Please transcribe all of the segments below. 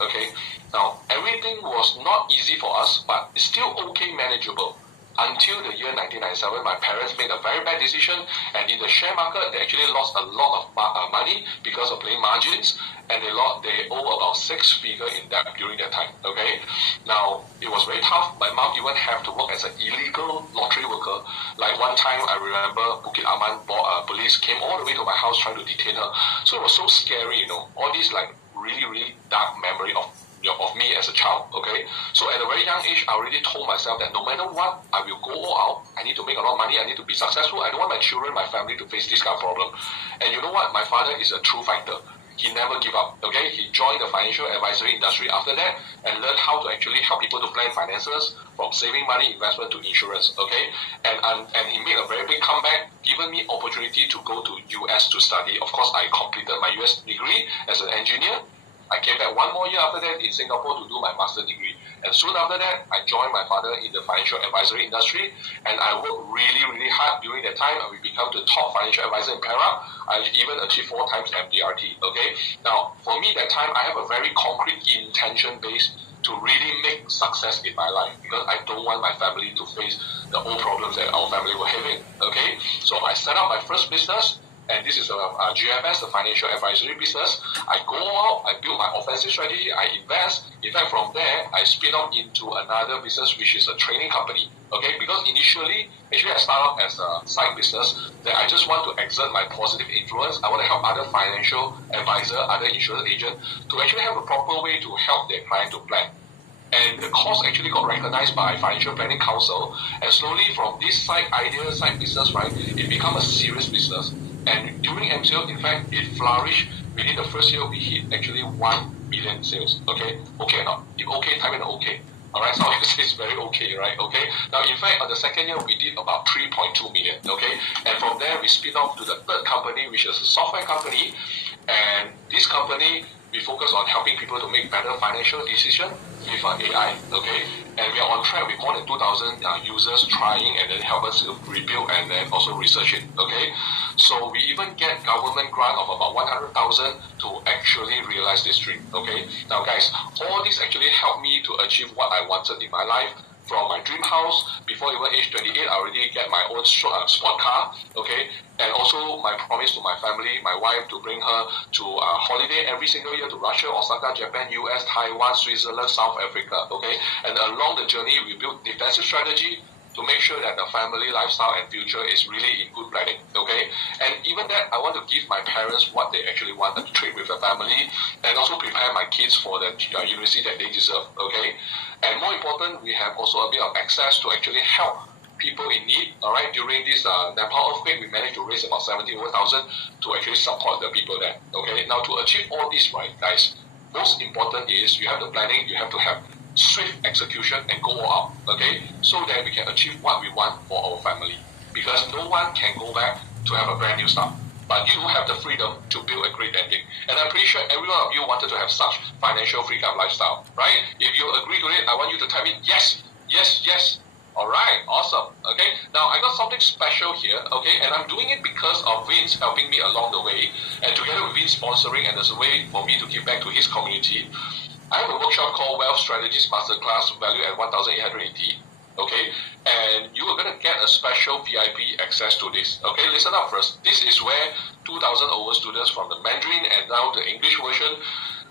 Okay, now everything was not easy for us, but it's still okay, manageable. Until the year 1997, my parents made a very bad decision, and in the share market, they actually lost a lot of money because of playing margins, and they owe about 6 figure in debt during that time. Okay, now it was very tough. My mom even have to work as an illegal lottery worker. Like one time, I remember Bukit Aman police came all the way to my house trying to detain her. So it was so scary, all these like really, really dark memory of me as a child, okay? So at a very young age, I already told myself that no matter what, I will go all out. I need to make a lot of money. I need to be successful. I don't want my children, my family to face this kind of problem. And you know what? My father is a true fighter. He never give up, okay? He joined the financial advisory industry after that and learned how to actually help people to plan finances, from saving money, investment to insurance, okay? And he made a very big comeback, given me opportunity to go to US to study. Of course, I completed my US degree as an engineer. I came back one more year after that in Singapore to do my master's degree. And soon after that, I joined my father in the financial advisory industry. And I worked really, really hard during that time. And we became the top financial advisor in Perak. I even achieved 4 times MDRT. Okay. Now, for me, that time, I have a very concrete intention base to really make success in my life, because I don't want my family to face the old problems that our family were having. Okay. So I set up my first business. And this is a GFS, the financial advisory business. I go out, I build my offensive strategy, I invest. In fact, from there, I spin off into another business, which is a training company. Okay, because initially, actually, I started off as a side business that I just want to exert my positive influence. I want to help other financial advisor, other insurance agent to actually have a proper way to help their client to plan. And the course actually got recognized by Financial Planning Council. And slowly from this side idea, side business, right, it became a serious business. And during MCO, in fact, it flourished. Within the first year, we hit actually 1 million sales. Okay? Okay or not? If okay, type in okay. Alright, so it's very okay, right? Okay? Now, in fact, on the second year, we did about 3.2 million. Okay? And from there, we spin off to the third company, which is a software company. And this company, we focus on helping people to make better financial decisions with AI, okay? And we are on track with more than 2,000 users trying and then help us to rebuild and then also research it, okay? So we even get government grant of about 100,000 to actually realize this dream, okay? Now guys, all this actually helped me to achieve what I wanted in my life. From my dream house, before even age 28, I already get my own sport car, okay? And also my promise to my family, my wife, to bring her to a holiday every single year to Russia, Osaka, Japan, US, Taiwan, Switzerland, South Africa, okay? And along the journey, we build defensive strategy to make sure that the family lifestyle and future is really in good planning, okay? And even that, I want to give my parents what they actually want, a trip with the family, and also prepare my kids for the university that they deserve, okay? And more important, we have also a bit of access to actually help people in need, all right? During this Nepal earthquake, we managed to raise about 70,000 to actually support the people there, okay? Now, to achieve all this, right, guys, most important is you have the planning, you have to have swift execution and go all out, okay? So that we can achieve what we want for our family. Because no one can go back to have a brand new start. But you have the freedom to build a great ending. And I'm pretty sure every one of you wanted to have such financial freedom lifestyle, right? If you agree to it, I want you to type in yes, yes, yes. Alright, awesome. Okay, now I got something special here, okay, and I'm doing it because of Vince helping me along the way, and together with Vince sponsoring, and there's a way for me to give back to his community. I have a workshop called Wealth Strategies Masterclass, valued at 1,880. Okay, and you are going to get a special VIP access to this. Okay, listen up first. This is where 2,000 over students from the Mandarin and now the English version,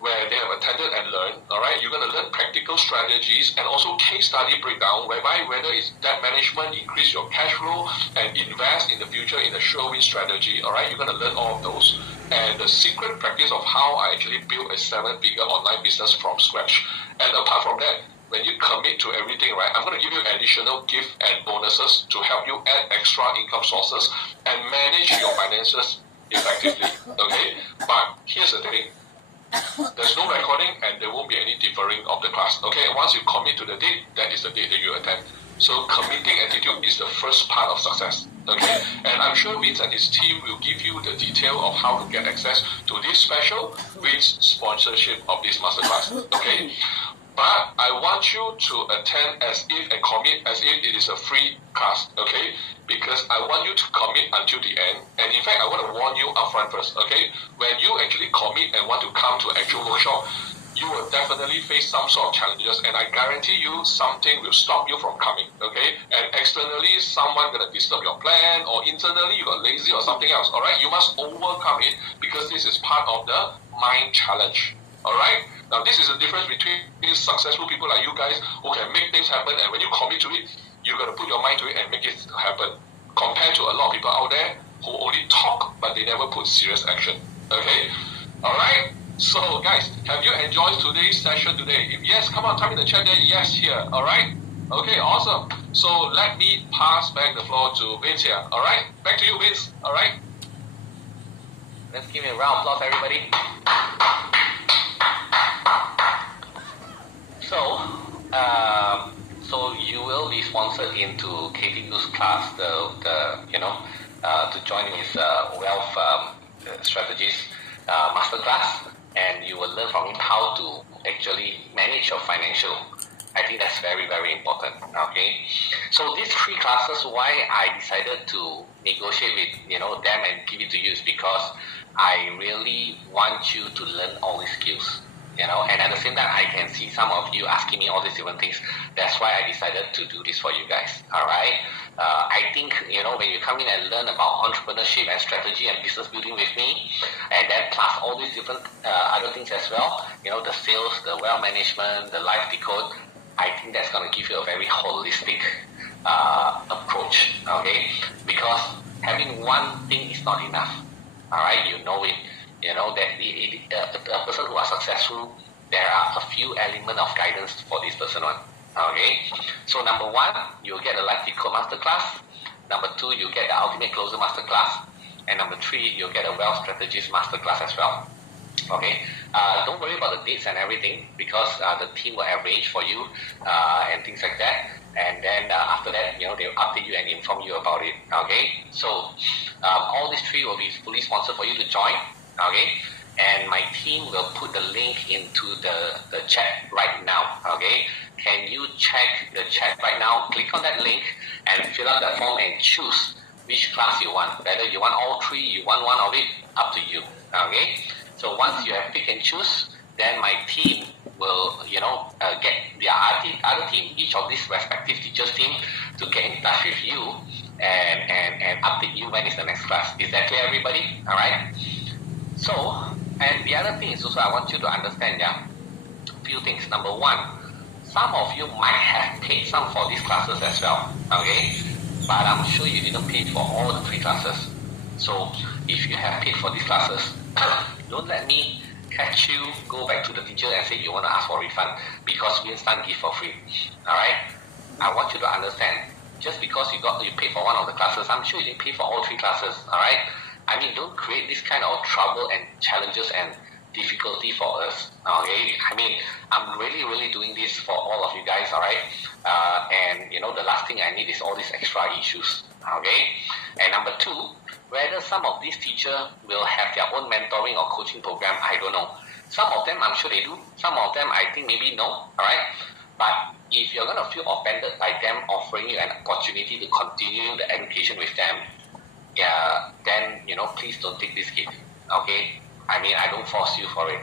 where they have attended and learned. All right, you're going to learn practical strategies and also case study breakdown, whereby whether it's debt management, increase your cash flow, and invest in the future in a sure win strategy. All right, you're going to learn all of those. And the secret practice of how I actually built a 7-figure online business from scratch. And apart from that, when you commit to everything, right, I'm going to give you additional gift and bonuses to help you add extra income sources and manage your finances effectively, okay? But here's the thing. There's no recording and there won't be any deferring of the class, okay? Once you commit to the date, that is the date that you attend. So committing attitude is the first part of success, okay? And I'm sure Vince and his team will give you the detail of how to get access to this special with sponsorship of this masterclass, okay? But I want you to attend as if and commit as if it is a free class, okay? Because I want you to commit until the end. And in fact, I want to warn you upfront first, okay? When you actually commit and want to come to actual workshop, you will definitely face some sort of challenges, and I guarantee you something will stop you from coming, okay? And externally, someone gonna disturb your plan, or internally you got lazy or something else, all right? You must overcome it because this is part of the mind challenge, all right? Now, this is the difference between successful people like you guys who can make things happen, and when you commit to it, you got to put your mind to it and make it happen, compared to a lot of people out there who only talk but they never put serious action, okay? All right? So, guys, have you enjoyed today's session today? If yes, come on, type in the chat there, yes here, all right? Okay, awesome. So, let me pass back the floor to Vince here, all right? Back to you, Vince, all right? Let's give me a round of applause, everybody. So you will be sponsored into KTU's class, to join his wealth strategies masterclass, and you will learn from him how to actually manage your financial. I think that's very, very important. Okay, so these 3 classes, why I decided to negotiate with them and give it to you is because I really want you to learn all these skills. And at the same time, I can see some of you asking me all these different things. That's why I decided to do this for you guys. All right. I think, when you come in and learn about entrepreneurship and strategy and business building with me, and then plus all these different other things as well, the sales, the wealth management, the life decode, I think that's going to give you a very holistic approach. Okay. Because having one thing is not enough. All right. You know it. That a person who are successful, there are a few elements of guidance for this person one. Okay, so number 1, you'll get a life decode masterclass. Number 2, you get the ultimate closer masterclass, and number 3, you'll get a wealth strategist masterclass as well. Okay, don't worry about the dates and everything because the team will arrange for you and things like that. And then after that, they'll update you and inform you about it. Okay, so all these 3 will be fully sponsored for you to join. Okay, and my team will put the link into the chat right now. Okay, can you check the chat right now? Click on that link and fill out that form and choose which class you want. Whether you want all 3, you want one of it, up to you. Okay, so once you have pick and choose, then my team will get the other team, each of these respective teachers team, to get in touch with you and update you when is the next class. Is that clear, everybody? All right. So, and the other thing is also I want you to understand, few things. Number 1, some of you might have paid some for these classes as well, okay? But I'm sure you didn't pay for all the 3 classes. So, if you have paid for these classes, don't let me catch you, go back to the teacher and say you want to ask for a refund because we can't give for free, alright? I want you to understand, just because you paid for one of the classes, I'm sure you didn't pay for all 3 classes, alright? I mean, don't create this kind of trouble and challenges and difficulty for us, okay? I mean, I'm really, really doing this for all of you guys, all right? And, the last thing I need is all these extra issues, okay? And number 2, whether some of these teachers will have their own mentoring or coaching program, I don't know. Some of them, I'm sure they do. Some of them, I think maybe no, all right? But if you're going to feel offended by them offering you an opportunity to continue the education with them, then, please don't take this gift, okay? I mean, I don't force you for it.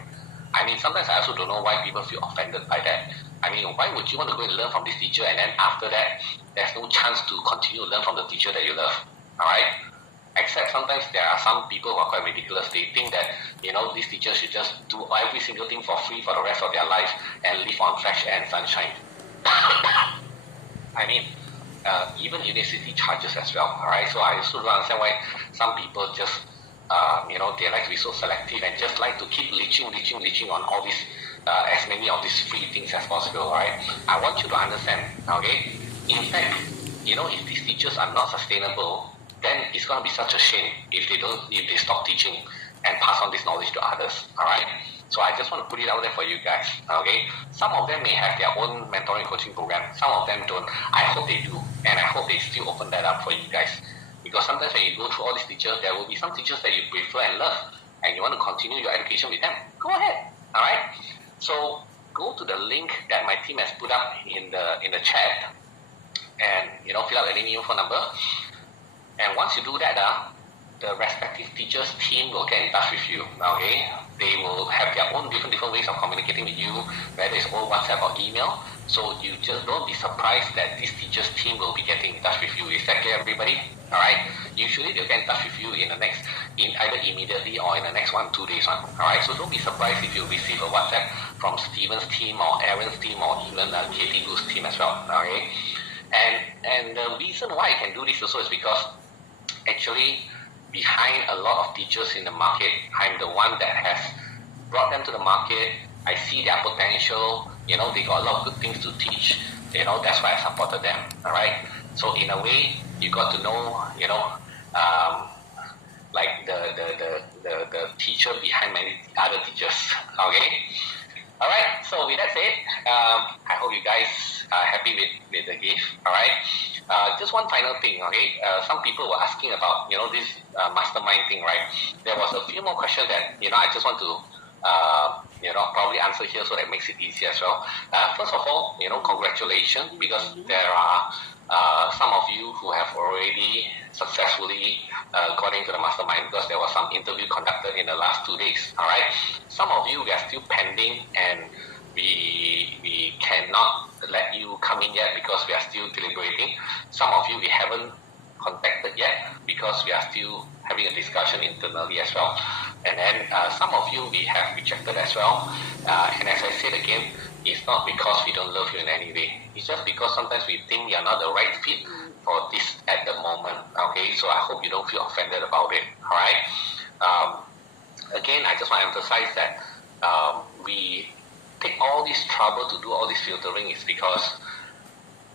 I mean, sometimes I also don't know why people feel offended by that. I mean, why would you want to go and learn from this teacher and then after that, there's no chance to continue to learn from the teacher that you love, all right? Except sometimes there are some people who are quite ridiculous. They think that, these teachers should just do every single thing for free for the rest of their life and live on fresh air and sunshine. I mean, even university charges as well, alright? So I also don't understand why some people just, they like to be so selective and just like to keep leeching on all these, as many of these free things as possible, alright? I want you to understand, okay? In fact, if these teachers are not sustainable, then it's going to be such a shame if they stop teaching and pass on this knowledge to others, alright? So I just want to put it out there for you guys, okay? Some of them may have their own mentoring coaching program. Some of them don't. I hope they do. And I hope they still open that up for you guys. Because sometimes when you go through all these teachers, there will be some teachers that you prefer and love. And you want to continue your education with them. Go ahead, alright? So go to the link that my team has put up in the chat. And, fill out any new phone number. And once you do that, the respective teacher's team will get in touch with you, okay? they will have their own different ways of communicating with you, whether it's over WhatsApp or email. So you just don't be surprised that this teacher's team will be getting in touch with you. Is that clear, everybody? All right. Usually they'll get in touch with you in either immediately or in the next 1-2 days. All right. So don't be surprised if you receive a WhatsApp from Steven's team or Aaron's team or even Katie Gu's team as well. Okay. And the reason why I can do this also is because actually behind a lot of teachers in the market, I'm the one that has brought them to the market. I see their potential. They got a lot of good things to teach. That's why I supported them. All right. So in a way, you got to know, like the teacher behind many other teachers. Okay. All right. So with that said, I hope you guys are happy with the gift. All right. Just one final thing. Okay. Some people were asking about this mastermind thing, right? There was a few more questions that I just want to probably answer here so that it makes it easier as well. First of all, congratulations, because there are some of you who have already successfully got into the mastermind, because there was some interview conducted in the last 2 days. All right. Some of you, we are still pending, and we cannot let you come in yet because we are still deliberating. Some of you we haven't contacted yet because we are still having a discussion internally as well. And then some of you we have rejected as well. And as I said again, it's not because we don't love you in any way. It's just because sometimes we think you're not the right fit for this at the moment. Okay, so I hope you don't feel offended about it. All right. Again, I just want to emphasize that we take all this trouble to do all this filtering is because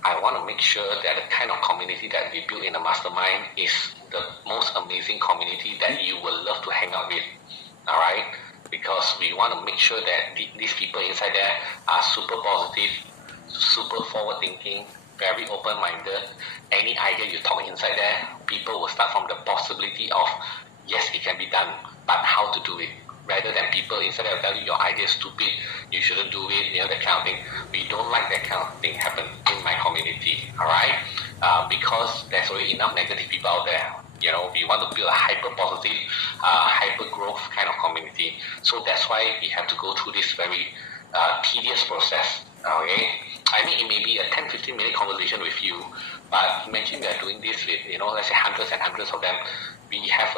I want to make sure that the kind of community that we build in the mastermind is the most amazing community that you will love to hang out with. All right? Because we want to make sure that these people inside there are super positive, super forward-thinking, very open-minded. Any idea you talk inside there, people will start from the possibility of, yes, it can be done, but how to do it. Rather than people inside there tell you your idea is stupid, you shouldn't do it, that kind of thing. We don't like that kind of thing happen in my community, all right? Because there's already enough negative people out there. We want to build a hyper-positive, hyper-growth kind of community. So that's why we have to go through this very tedious process, okay? I mean, it may be a 10-15 minute conversation with you, but imagine we are doing this with, let's say hundreds and hundreds of them. We have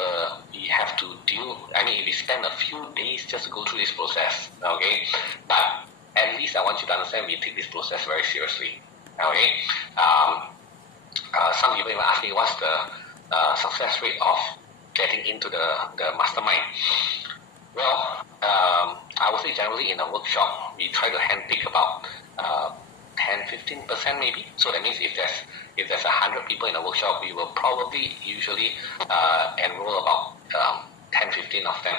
to deal, we spend a few days just to go through this process, okay? But at least I want you to understand we take this process very seriously, okay? Some people even ask me what's the success rate of getting into the mastermind. Well, I would say generally in a workshop, we try to handpick about 10-15% maybe. So that means if there's 100 people in a workshop, we will probably usually enroll about 10-15 of them.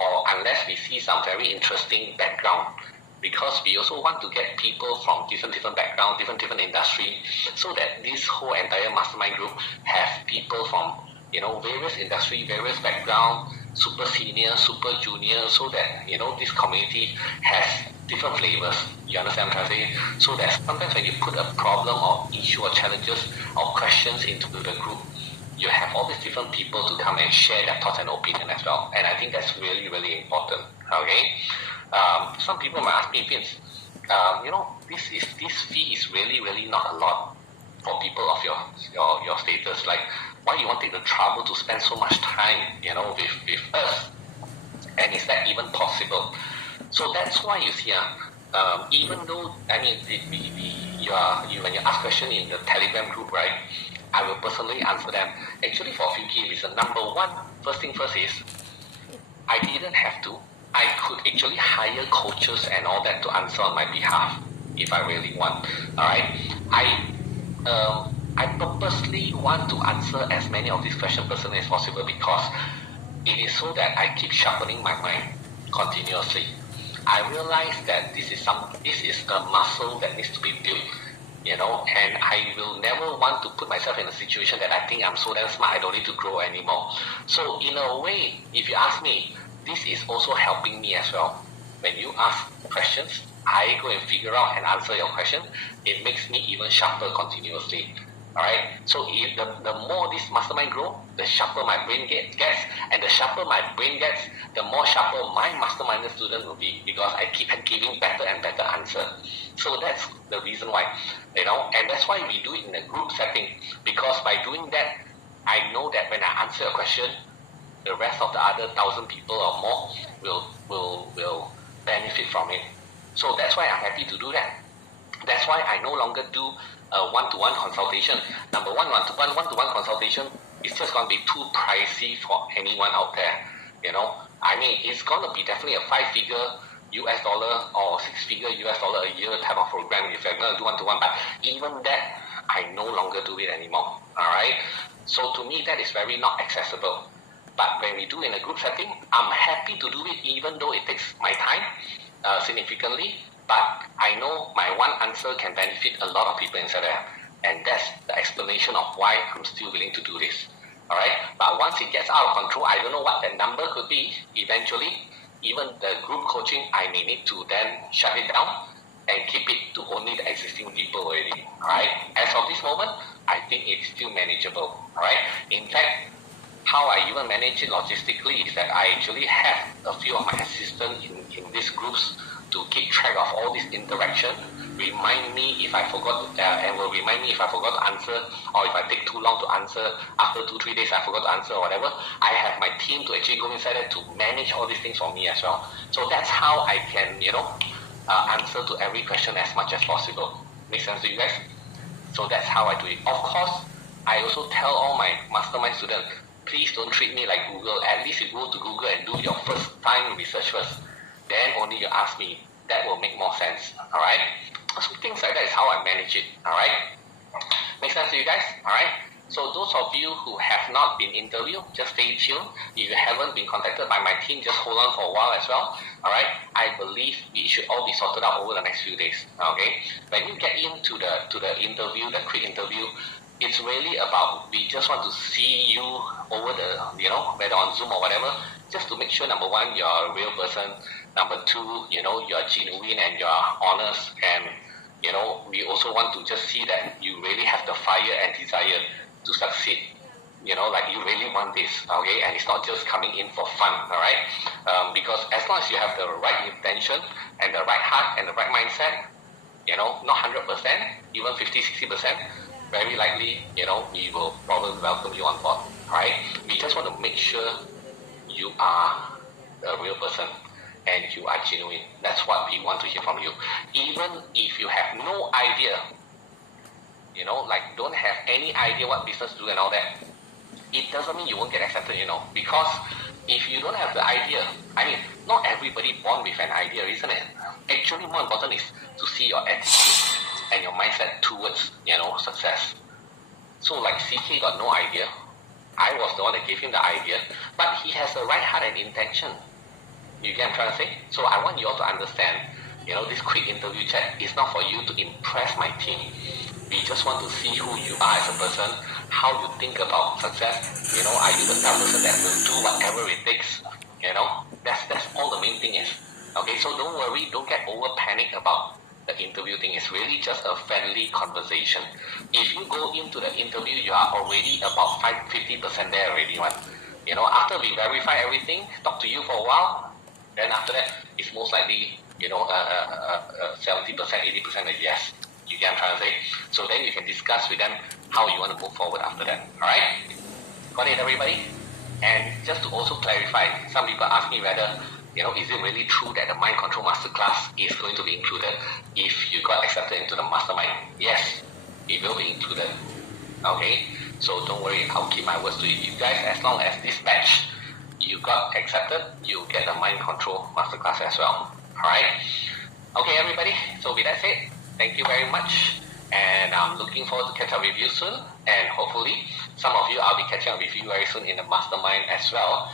Or unless we see some very interesting background, because we also want to get people from different background, different industry, so that this whole entire mastermind group have people from various industry, various background, super senior, super junior, so that this community has different flavors. You understand what I'm trying to say? So that sometimes when you put a problem or issue or challenges or questions into the group, you have all these different people to come and share their thoughts and opinion as well. And I think that's really, really important. Okay. Some people might ask me, Vince, this fee is really, really not a lot for people of your status. Like, why you want to take the trouble to spend so much time, with us? And is that even possible? So that's why you see, even though when you ask question in the Telegram group, right? I will personally answer them. Actually, for a few key reasons. Number one, first thing first is, I didn't have to. I could actually hire coaches and all that to answer on my behalf if I really want. All right. I purposely want to answer as many of these questions personally as possible because it is so that I keep sharpening my mind continuously. I realize that this is a muscle that needs to be built, and I will never want to put myself in a situation that I think I'm so damn smart, I don't need to grow anymore. So in a way, if you ask me, this is also helping me as well. When you ask questions, I go and figure out and answer your question. It makes me even sharper continuously. Alright, so if the more this mastermind grow, the sharper my brain gets, and the sharper my brain gets, the more sharper my masterminded student will be, because I keep giving better and better answer. So that's the reason why, and that's why we do it in a group setting, because by doing that, I know that when I answer a question, the rest of the other 1,000 people or more will benefit from it. So that's why I'm happy to do that. That's why I no longer do a one-to-one consultation. Number one, one-to-one consultation is just going to be too pricey for anyone out there. I mean, it's going to be definitely a 5-figure US dollar or 6-figure US dollar a year type of program if you're going to do one-to-one. But even that, I no longer do it anymore. All right. So to me, that is very not accessible. But when we do in a group setting, I'm happy to do it, even though it takes my time significantly. But I know my one answer can benefit a lot of people inside there. And that's the explanation of why I'm still willing to do this. Alright? But once it gets out of control, I don't know what that number could be. Eventually, even the group coaching, I may need to then shut it down and keep it to only the existing people already. Alright? As of this moment, I think it's still manageable. Alright? In fact, how I even manage it logistically is that I actually have a few of my assistants in these groups to keep track of all this interaction, remind me if I forgot, and will remind me if I forgot to answer, or if I take too long to answer, after 2-3 days I forgot to answer or whatever. I have my team to actually go inside there to manage all these things for me as well. So that's how I can, answer to every question as much as possible. Make sense to you guys? So that's how I do it. Of course, I also tell all my mastermind students, please don't treat me like Google. At least you go to Google and do your first time research first. Then only you ask me. That will make more sense. Alright? So things like that is how I manage it. Alright? Make sense to you guys? Alright? So those of you who have not been interviewed, just stay tuned. If you haven't been contacted by my team, just hold on for a while as well. Alright? I believe we should all be sorted out over the next few days. Okay? When you get into the interview, the quick interview, it's really about, we just want to see you over the, whether on Zoom or whatever, just to make sure, number one, you're a real person. Number two, you're genuine and you're honest. And, we also want to just see that you really have the fire and desire to succeed. Like you really want this, okay? And it's not just coming in for fun, all right? Because as long as you have the right intention and the right heart and the right mindset, not 100%, even 50-60%, very likely, we will probably welcome you on board, right? We just want to make sure you are a real person and you are genuine. That's what we want to hear from you. Even if you have no idea, like don't have any idea what business to do and all that, it doesn't mean you won't get accepted, because if you don't have the idea, I mean, not everybody born with an idea, isn't it? Actually, more important is to see your attitude and your mindset towards, success. So like CK got no idea. I was the one that gave him the idea, but he has the right heart and intention. You get what I'm trying to say? So I want you all to understand, this quick interview chat is not for you to impress my team. We just want to see who you are as a person, how you think about success. Are you the type of person that will do whatever it takes? That's all the main thing is. Okay, so don't worry, don't get over panicked about the interview thing. Is really just a friendly conversation. If you go into the interview, you are already about 50% there already. After we verify everything, talk to you for a while, then after that, it's most likely 70%, 80% a yes. You get what I'm trying to say? So then you can discuss with them how you want to move forward after that. Alright? Got it, everybody? And just to also clarify, some people ask me whether is it really true that the Mind Control Masterclass is going to be included if you got accepted into the mastermind? Yes, it will be included. Okay? So don't worry, I'll keep my words to you guys. As long as this batch you got accepted, you get the Mind Control Masterclass as well. Alright? Okay, everybody. So with that said, thank you very much. And I'm looking forward to catch up with you soon. And hopefully, some of you, I'll be catching up with you very soon in the mastermind as well.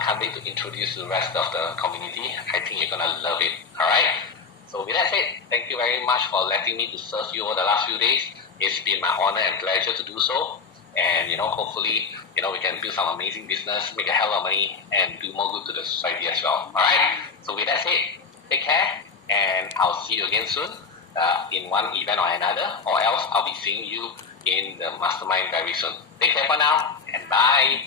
Can't wait to introduce the rest of the community. I think you're going to love it. Alright? So with that said, thank you very much for letting me to serve you over the last few days. It's been my honor and pleasure to do so. And, hopefully, we can build some amazing business, make a hell of money, and do more good to the society as well. Alright? So with that said, take care, and I'll see you again soon in one event or another, or else I'll be seeing you in the mastermind very soon. Take care for now, and bye.